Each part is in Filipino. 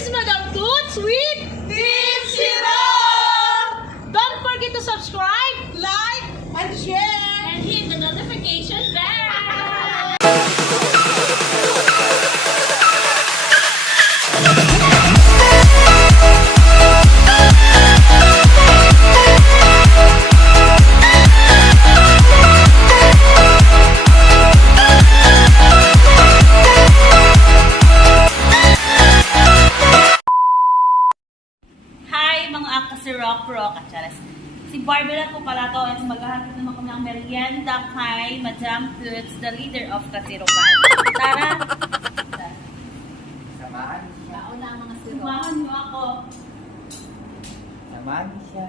is Madam Toots with Team Zero! Don't forget to subscribe, Like and share! and hit the notification bell. Hi mga kasi rock at charas. Si Barbara po pala to at maghahatid naman kami ng merienda kay Madam Toots, the leader of Kasirokan. Tara! Samahan siya. Nauna ang mga sirok. Sumahan niyo ako. Samahan siya.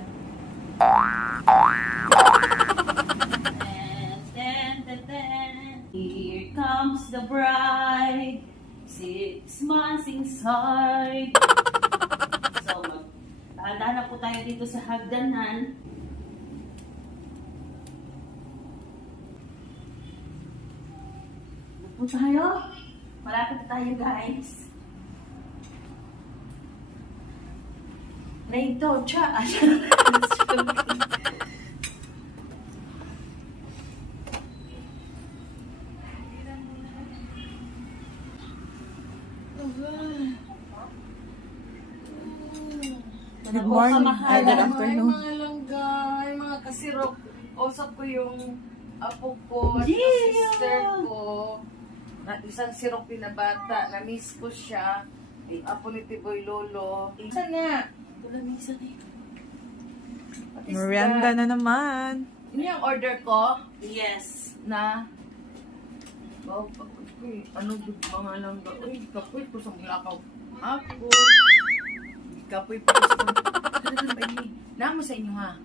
Here comes the bride, 6 months inside. So, dahan-dahan na po tayo dito sa hagdanan. Ano tayo? Malapit na tayo, guys. Rito, cha! Good morning. Ay, good afternoon. Mga langgay, mga kasirok. Usap ko yung apo ko at Yeah! sister ko. Na isang sirok din na bata. Na-miss ko siya. Yung apo ni Tiboy Lolo. Isa na. Wala minsan eh. What is Merienda that? na naman. Yun yung order ko Yes. na ano mga langga. Uy, kapoy ko sa mulakaw. Ako. Kapoy po ko sa Namo sa inyo ha.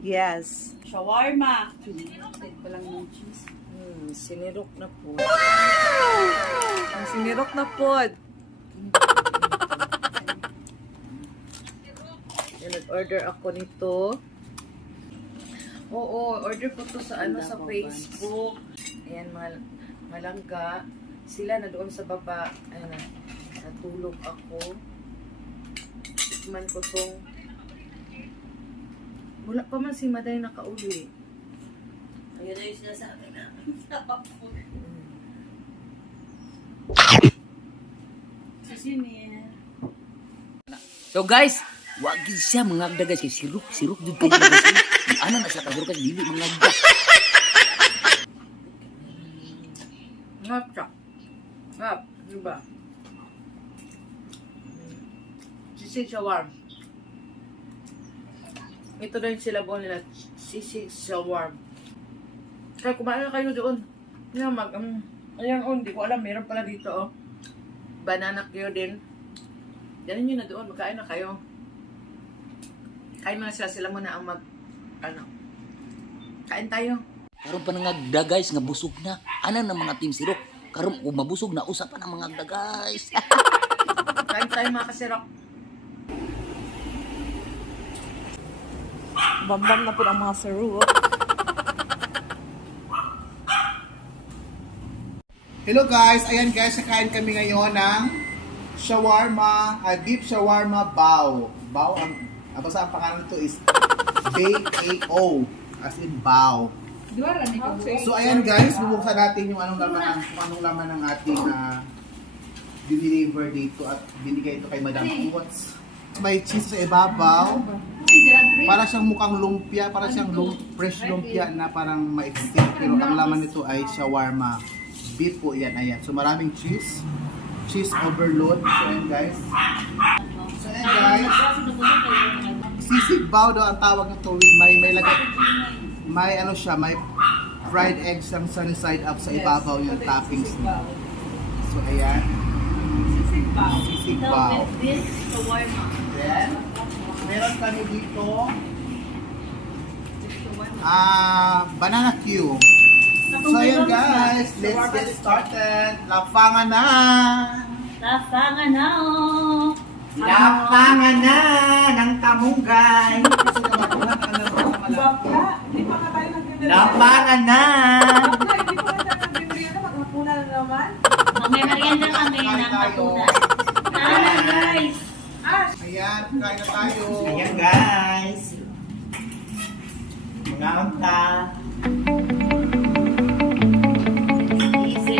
Yes. Shawarma. Tinitid pa lang ng cheese. Sinirok na po. Ang sinirok na pod. Nag-order ako nito. Oo, order ko to sa sa Facebook. Ayan, malangga. Sila na doon sa baba. Ayan na. Natulog ako. Tikman ko tong wala pa man si Maday nakauli. Ayun na yung sinasabi na. Sisimir. So guys, wag gid siya mangagda guys kay sirok jud kay guys. Ano na siya kabur kasi dili mangagda. Ngap siya. Ngap, di ba? Sisig shawarma. Ito na yung silabon nila. Sisig shawarma. Kaya kumain na kayo doon. Yan, ayan, di ko alam, meron pala dito, oh. Banana kayo din. Yan nyo na doon, magkain na kayo. Kain mo na sila muna ang kain tayo. Karon pa nangagda guys nga busog na. Ana na mga team sirok. Karon kung mabusog na usa pa ng mangagda guys. Kain tayo mga kasirok. Bambam na po ang mga saruk. Hello guys! Ayan guys, nakain kami ngayon ng shawarma, beef shawarma bao. Bao, basta ang pangalan nito is B-A-O, as in bao. So ayan guys, bubuksan natin yung anong laman ng ating dineliver dito at binigay ito kay Madam Toots. May cheese sa ibabaw. Para siyang mukhang lumpia, para siyang fresh lumpia na parang ma-extend. Pero ang laman nito ay shawarma. Beef po yan, ayan. So maraming cheese. Cheese overload. So ayan guys. So ayan guys. Sisig bao daw ang tawag nito. May lagay. May ano siya, may fried eggs ang sunny side up sa ibabaw yung toppings niya. So ayan. Sisig bao. Then, meron kami dito banana Q. So ayan guys, let's get started. Lapangan na! Lapangan na oh. Lapangan na ng kamunggay! Lapangan na! May merienda kami ng katunan. guys. Ayan, kain na tayo. Ayan guys. Mga unta. Easy.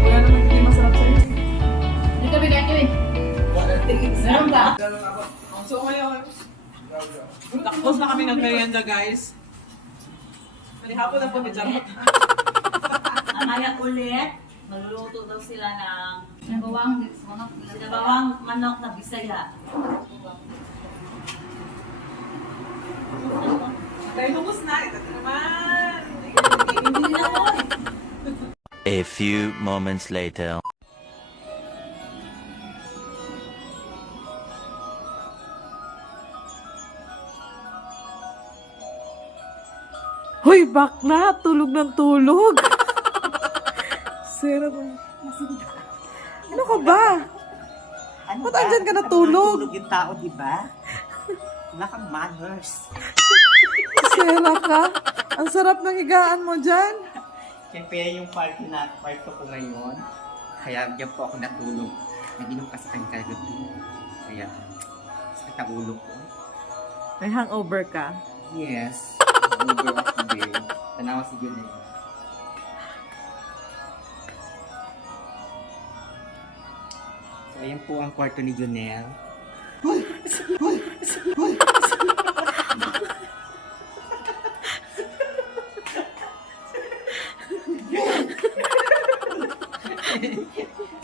Wala naman hindi masarap sa'yo. Dito bigyan nyo eh. Meron ba? So ngayon, tapos na kami nag-merienda guys. Malihapon na po ni Charot. Amaya ulit. Magluluto daw sila ng sinabawang manok na Bisaya. Dahil humus na, ito naman. Hindi na ako eh. A few moments later. Hoy, bakla! Tulog ng tulog! Sarap. Ano ka ba? Ano Ba't andyan ka natulog? Natulog yung tao, di ba? Wala kang manners. Sera ka? Ang sarap ng higaan mo dyan. Siyempre yung parto ko ngayon. Kaya diyan po ako natulog. Nag-inom kasi kang kagabi. Kaya sakit ang ulo ko. May hangover ka. Yes. Over ako day. Tanawa si Junel. So ayan po ang kwarto ni Junel.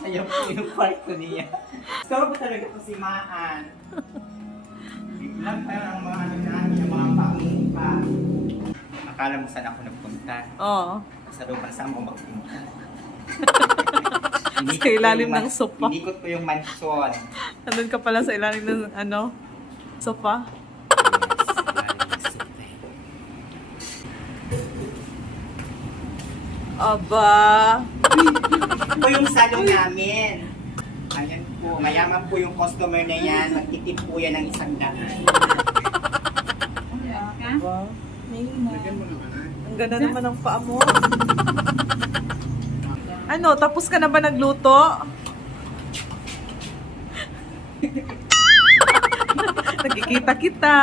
Ayan po yung kwarto niya. Gusto ko talaga po si Maan. Biglang tayo ang mga ano namin, ang mga pangingka. Akala mo saan ako nagpunta. Oo. Sa looban saan ako magpunta. Sa ilalim ng sofa. Inikot ko yung mansion. Nandun ka pala sa ilalim ng sofa. Aba. Ito yung salon namin. Ayan po, mayaman po yung customer na yan. Magtitip po yan ng 100. Aba. Ang ganda naman ng paa mo. Ano, tapos ka na ba nagluto? Nakikita kita.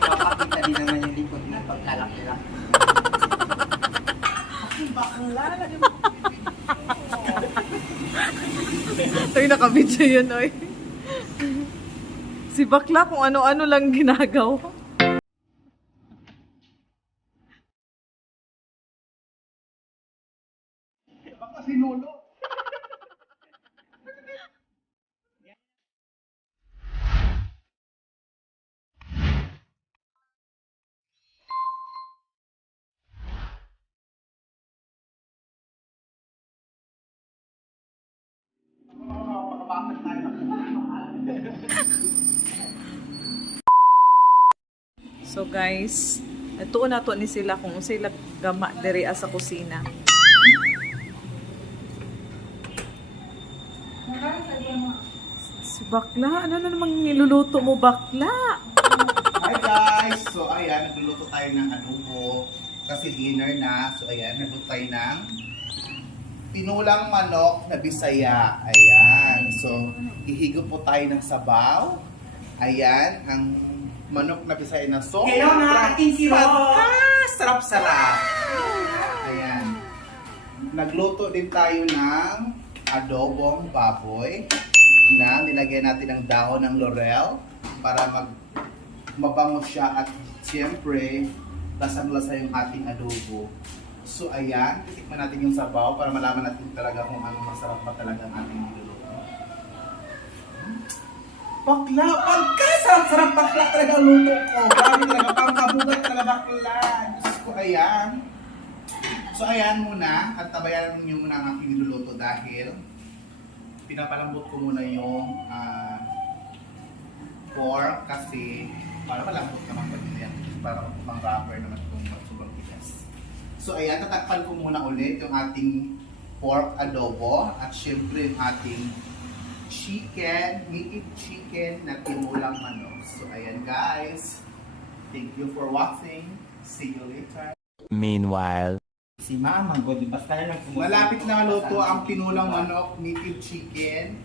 Papakita din naman yung likod na pagkalak-lak. Ay, nakabidyo yun, oy. Si bakla kung ano-ano lang ginagawa. Baka sinulo. So guys, natuon nato ni sila kung sila gama diri sa kusina. Si bakla, ano na namang niluluto mo bakla? Hi guys! So ayan, nagluluto tayo ng adobo. Kasi dinner na. So ayan, nagluto tayo ng tinulang manok na Bisaya. Ayan. So, ihigop po tayo ng sabaw. Ayan, ang manok na Bisaya na sobrang Hello mga ating sirop! sarap-sarap. Ayan. Nagluto din tayo ng adobong baboy. na nilagyan natin ng dahon ng laurel para mabango siya at siyempre lasang-lasa yung ating adobo. So ayan, titikman natin yung sabaw para malaman natin talaga kung ano masarap pa talaga ang ating niluluto. Bakla! Pagkasarap-sarap bakla talaga ang luto ko! Grabe talaga, pang mabugat talaga bakla! Diyos ko, ayan. So ayan muna, at tabayan niyo muna ang aking niluluto dahil pinapalambot ko muna yung pork kasi para malambot naman ko din yan. Para pang wrapper naman kung sobrang tigas. So ayan, tatakpan ko muna ulit yung ating pork adobo at syempre yung ating chicken, native chicken na tinulang manok. So ayan guys, thank you for watching. See you later. Meanwhile. Si Mama, good. Basta na lang sumusunod. Malapit na luto ang tinulang manok, native chicken,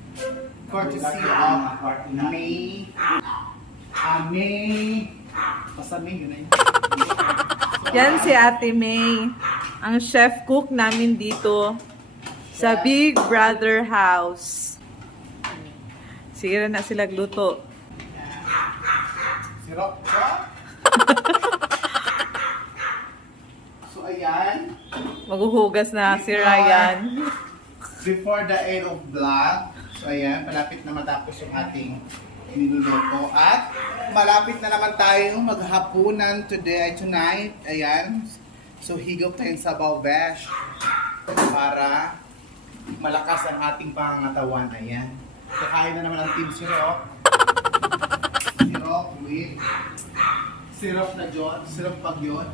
courtesy of May. May. Basta May, yun na yun. Yan si Ate May, ang chef cook namin dito sa Big Brother House. Sige na sila gluto. Sirok ka? So ayan, Maghuhugas na si Ryan. before the end of vlog, so ayan, malapit na matapos yung ating niluluto at malapit na naman tayong maghapunan tonight, ayan. So higop tayong sabaw besh para malakas ang ating pangangatawan, ayan. Kakain na naman ang Team Sirok. Sirok with sirop na John, sirop pag yun.